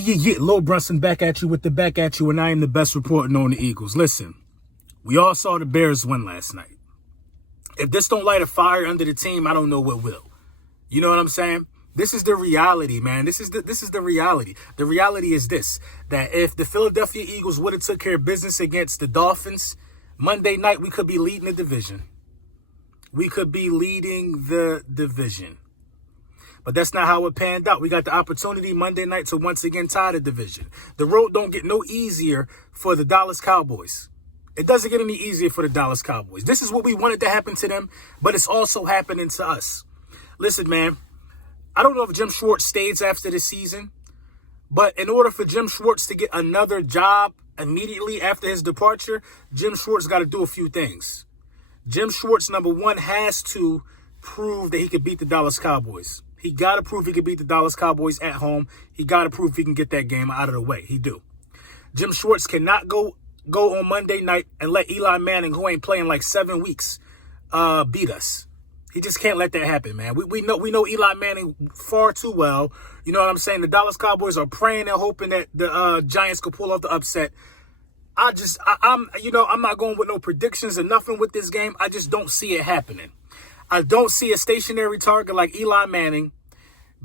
Lil Brunson back at you with the back at you, and I am the best reporting on the Eagles. Listen, we all saw the Bears win last night. If this don't light a fire under the team, I don't know what will. You know what I'm saying? This is the reality, man. This is the reality. The reality is this, that if the Philadelphia Eagles would have took care of business against the Dolphins Monday night, we could be leading the division. We could be leading the division. But that's not how it panned out. We got the opportunity Monday night to once again tie the division. The road don't get no easier for the Dallas Cowboys. It doesn't get any easier for the Dallas Cowboys. This is what we wanted to happen to them, but it's also happening to us. Listen, man, I don't know if Jim Schwartz stays after the season, but in order for Jim Schwartz to get another job immediately after his departure, Jim Schwartz got to do a few things. Jim Schwartz, number one, has to prove that he can beat the Dallas Cowboys. He got to prove he can beat the Dallas Cowboys at home. He got to prove he can get that game out of the way. He do. Jim Schwartz cannot go on Monday night and let Eli Manning, who ain't playing like 7 weeks, beat us. He just can't let that happen, man. We know Eli Manning far too well. You know what I'm saying? The Dallas Cowboys are praying and hoping that the Giants could pull off the upset. I'm not going with no predictions or nothing with this game. I just don't see it happening. I don't see a stationary target like Eli Manning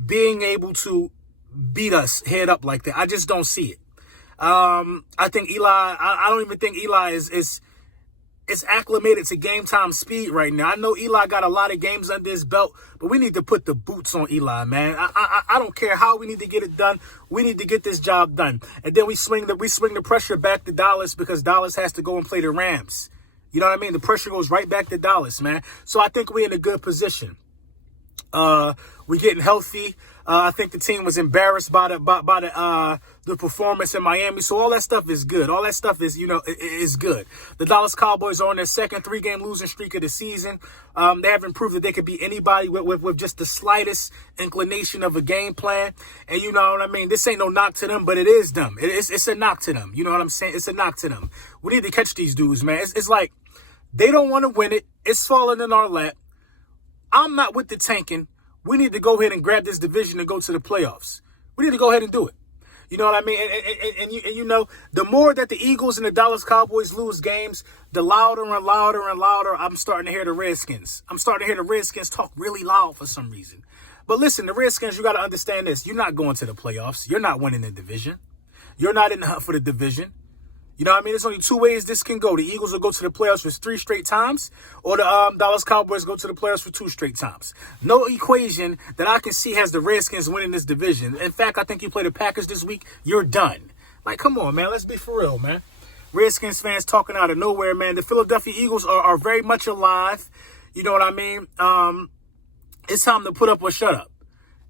being able to beat us head up like that. I just don't see it. I think Eli, I don't even think Eli is acclimated to game time speed right now. I know Eli got a lot of games under his belt, but we need to put the boots on Eli, man. I don't care how we need to get it done. We need to get this job done. And then we swing the pressure back to Dallas because Dallas has to go and play the Rams. You know what I mean? The pressure goes right back to Dallas, man. So I think we're in a good position. We're getting healthy. I think the team was embarrassed by the performance in Miami. So all that stuff is good. All that stuff is good. The Dallas Cowboys are on their second 3-game losing streak of the season. They haven't proved that they could beat anybody with just the slightest inclination of a game plan. And you know what I mean? This ain't no knock to them, but it is them. It's a knock to them. You know what I'm saying? It's a knock to them. We need to catch these dudes, man. It's like they don't want to win it. It's falling in our lap. I'm not with the tanking. We need to go ahead and grab this division and go to the playoffs. We need to go ahead and do it. You know what I mean? And you know, the more that the Eagles and the Dallas Cowboys lose games, the louder and louder and louder I'm starting to hear the Redskins. I'm starting to hear the Redskins talk really loud for some reason. But listen, the Redskins, you got to understand this. You're not going to the playoffs. You're not winning the division. You're not in the hunt for the division. You know what I mean? There's only two ways this can go. The Eagles will go to the playoffs for 3 straight times, or the Dallas Cowboys go to the playoffs for 2 straight times. No equation that I can see has the Redskins winning this division. In fact, I think you play the Packers this week, you're done. Like, come on, man. Let's be for real, man. Redskins fans talking out of nowhere, man. The Philadelphia Eagles are very much alive. You know what I mean? It's time to put up or shut up.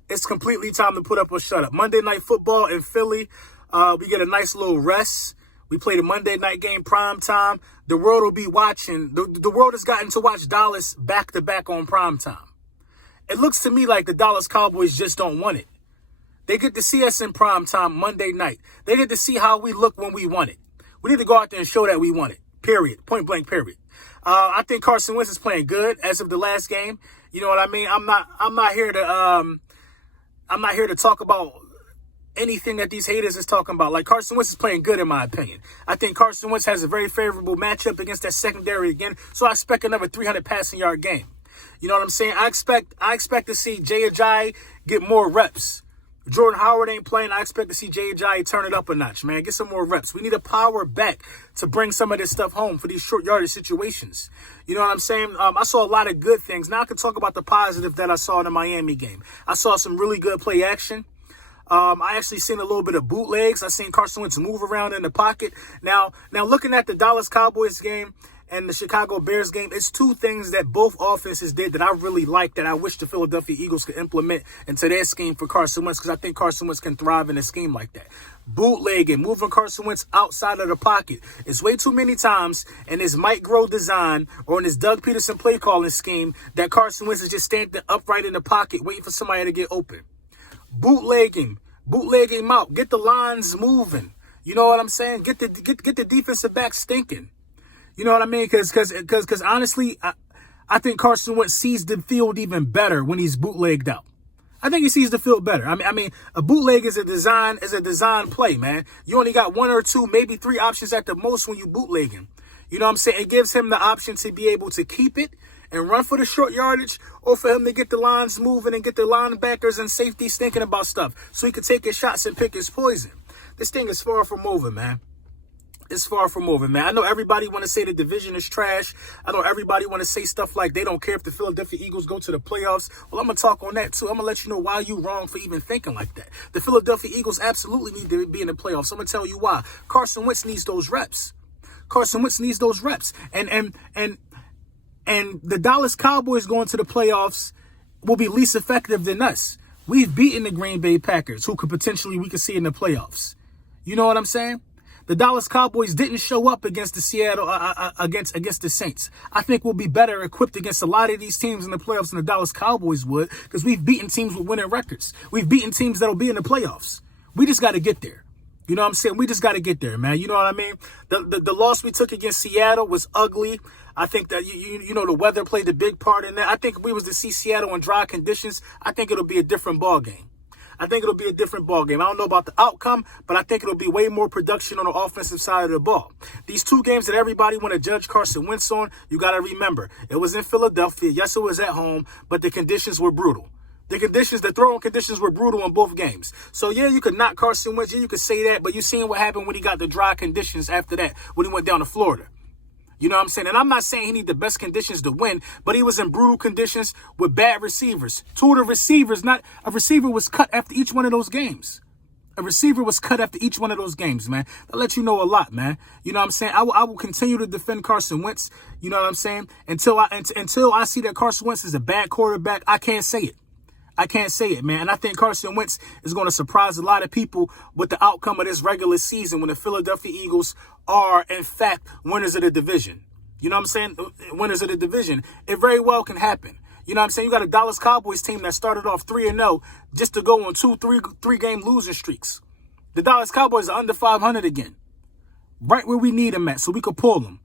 It's completely time to put up or shut up. Monday Night Football in Philly, we get a nice little rest. We play the Monday night game prime time. The world will be watching. The world has gotten to watch Dallas back-to-back on prime time. It looks to me like the Dallas Cowboys just don't want it. They get to see us in prime time Monday night. They get to see how we look when we want it. We need to go out there and show that we want it. Period. Point blank, period. I think Carson Wentz is playing good as of the last game. You know what I mean? I'm not here to talk about anything that these haters is talking about. Like, Carson Wentz is playing good in my opinion. I think Carson Wentz has a very favorable matchup against that secondary again. So I expect another 300 passing yard game. You know what I'm saying? I expect to see Jay Ajayi get more reps. Jordan Howard ain't playing. I expect to see Jay Ajayi turn it up a notch, man. Get some more reps. We need a power back to bring some of this stuff home for these short yardage situations. You know what I'm saying? I saw a lot of good things. Now I can talk about the positive that I saw in the Miami game. I saw some really good play action. I actually seen a little bit of bootlegs. I seen Carson Wentz move around in the pocket. Now looking at the Dallas Cowboys game and the Chicago Bears game, it's 2 things that both offenses did that I really like, that I wish the Philadelphia Eagles could implement into their scheme for Carson Wentz, because I think Carson Wentz can thrive in a scheme like that. Bootlegging, moving Carson Wentz outside of the pocket. It's way too many times in this Mike Groh design or in this Doug Peterson play calling scheme that Carson Wentz is just standing upright in the pocket waiting for somebody to get open. Bootlegging him out. Get the lines moving. You know what I'm saying? Get the defensive back stinking. You know what I mean? Because honestly, I think Carson Wentz sees the field even better when he's bootlegged out. I think he sees the field better. I mean, a bootleg is a design play, man. You only got one or two, maybe three options at the most when you bootlegging. You know what I'm saying? It gives him the option to be able to keep it and run for the short yardage, or for him to get the lines moving and get the linebackers and safeties thinking about stuff so he can take his shots and pick his poison. This thing is far from over, man. It's far from over, man. I know everybody want to say the division is trash. I know everybody want to say stuff like they don't care if the Philadelphia Eagles go to the playoffs. Well, I'm going to talk on that, too. I'm going to let you know why you wrong for even thinking like that. The Philadelphia Eagles absolutely need to be in the playoffs. I'm going to tell you why. Carson Wentz needs those reps. Carson Wentz needs those reps. And the Dallas Cowboys going to the playoffs will be least effective than us. We've beaten the Green Bay Packers, who we could see in the playoffs. You know what I'm saying? The Dallas Cowboys didn't show up against the against the Saints. I think we'll be better equipped against a lot of these teams in the playoffs than the Dallas Cowboys would, because we've beaten teams with winning records. We've beaten teams that'll be in the playoffs. We just got to get there. You know what I'm saying? We just got to get there, man. You know what I mean? The loss we took against Seattle was ugly. I think that, you know, the weather played a big part in that. I think if we was to see Seattle in dry conditions, I think it'll be a different ball game. I don't know about the outcome, but I think it'll be way more production on the offensive side of the ball. These two games that everybody want to judge Carson Wentz on, you got to remember, it was in Philadelphia. Yes, it was at home, but the conditions were brutal. The throwing conditions were brutal in both games. So, yeah, you could knock Carson Wentz. Yeah, you could say that, but you seen what happened when he got the dry conditions after that, when he went down to Florida. You know what I'm saying? And I'm not saying he need the best conditions to win, but he was in brutal conditions with bad receivers. Two of the receivers, a receiver was cut after each one of those games. A receiver was cut after each one of those games, man. That lets you know a lot, man. You know what I'm saying? I will continue to defend Carson Wentz. You know what I'm saying? Until I see that Carson Wentz is a bad quarterback, I can't say it. I can't say it, man. And I think Carson Wentz is going to surprise a lot of people with the outcome of this regular season when the Philadelphia Eagles are, in fact, winners of the division. You know what I'm saying? Winners of the division. It very well can happen. You know what I'm saying? You got a Dallas Cowboys team that started off 3-0 just to go on three-game losing streaks. The Dallas Cowboys are under 500 again. Right where we need them at, so we could pull them.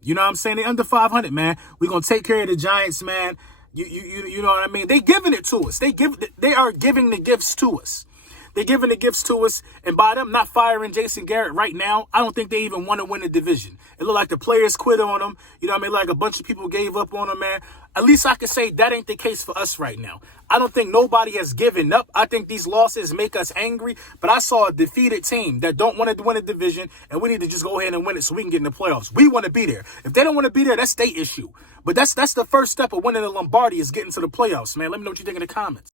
You know what I'm saying? They under 500, man. We're going to take care of the Giants, man. You know what I mean? They giving it to us. They are giving the gifts to us. They're giving the gifts to us. And by them not firing Jason Garrett right now, I don't think they even want to win the division. It looked like the players quit on them. You know what I mean? Like a bunch of people gave up on them, man. At least I can say that ain't the case for us right now. I don't think nobody has given up. I think these losses make us angry. But I saw a defeated team that don't want to win a division, and we need to just go ahead and win it so we can get in the playoffs. We want to be there. If they don't want to be there, that's their issue. But that's the first step of winning the Lombardi is getting to the playoffs, man. Let me know what you think in the comments.